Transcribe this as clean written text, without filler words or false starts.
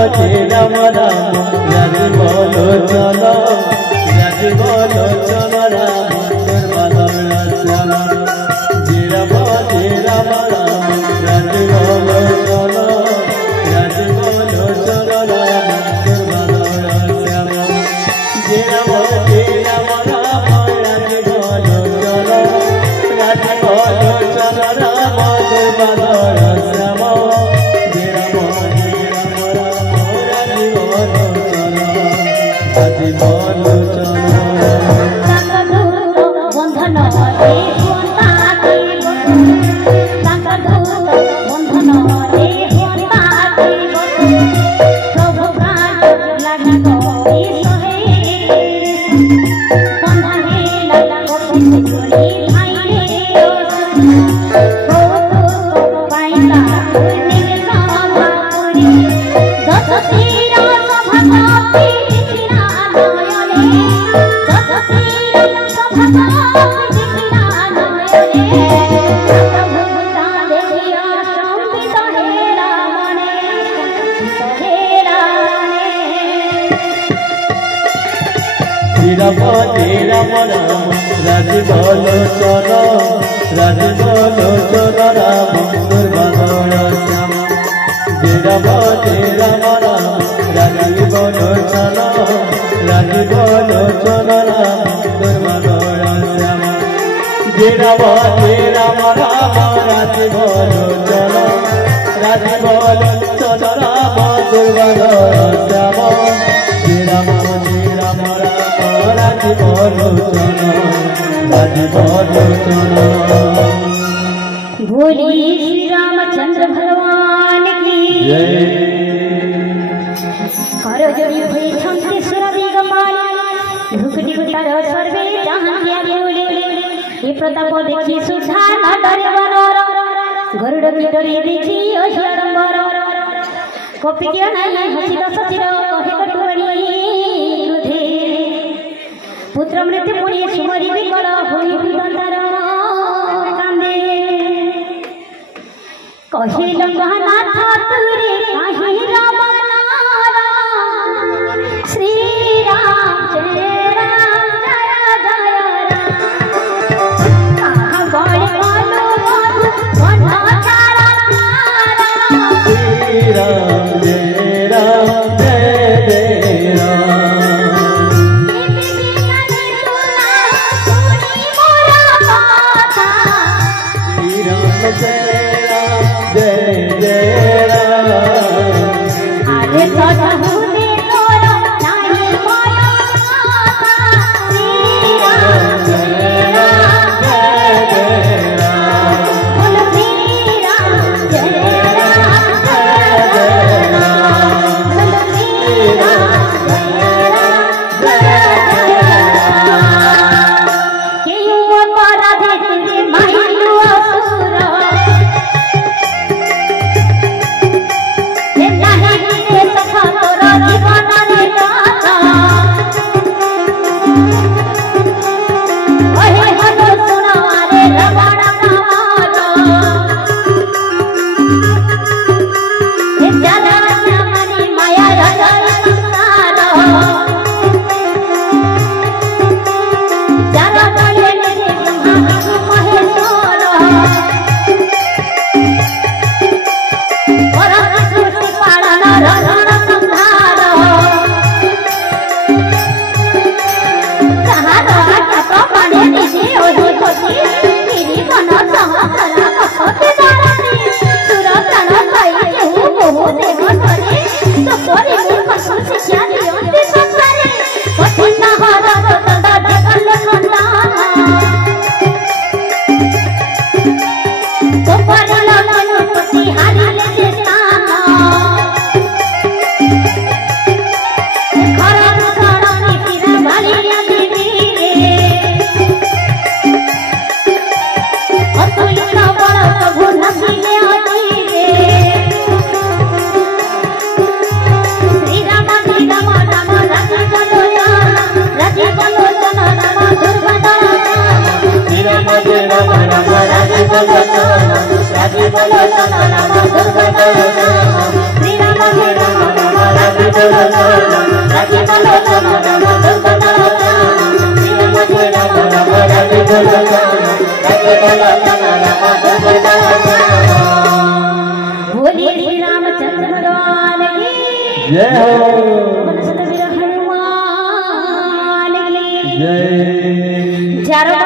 श्री राम राम राजीव लोचन राजीव लोचन राम दुर्बाधर श्याम श्री राम राम राजीव लोचन राजीव लोचन राम दुर्बाधर श्याम श्री राम राम राजीव लोचन राजीव लोचन राम दुर्बाधर श्याम श्री राम राजीव लोचन श्री राम राम राजीव लोचन राजीव लोचन राम दुर्बाधर श्याम श्री राम राम राजीव लोचन राजीव लोचन राम दुर्बाधर श्याम श्री राम राम राजीव लोचन राजीव लोचन राम दुर्बाधर श्याम श्री राम राजीव लोचन राजीव लोचन। बोली श्री रामचंद्र भगवान की जय। कर जोड़ी हुई छंती सुरभि गमानी धुकटी गुटार सर्वे जहां किया बोले ये प्रताप देखी सुधा न डरे बनर गरुड़ की डरी देखी अहिड़ंबर कपि के नहीं हसी दस चिर कहे कटुबड़ी पुत्र मृत्यु पुणी सुमरी विकल होई विदंतर कांदे कहे लंगनाथ तुरे कहे राम श्री राम जय राम जय जय राम कहाँ गए मनु मधु मन तारा श्री राम जय राम जय जय राम जय जय राम आरे कथहुने तोरा नाही माया श्री राम जय राम जय जय राम बोल श्री राम जय राम जय जय राम बोल श्री राम जय राम जय जय राम क्यों अपराधे तेरे माहिलु असुर राजीव लोचन राम दुर्बाधर श्री राम राम रामचंद्र भगवान की जय हो हनुमान की जय। चारों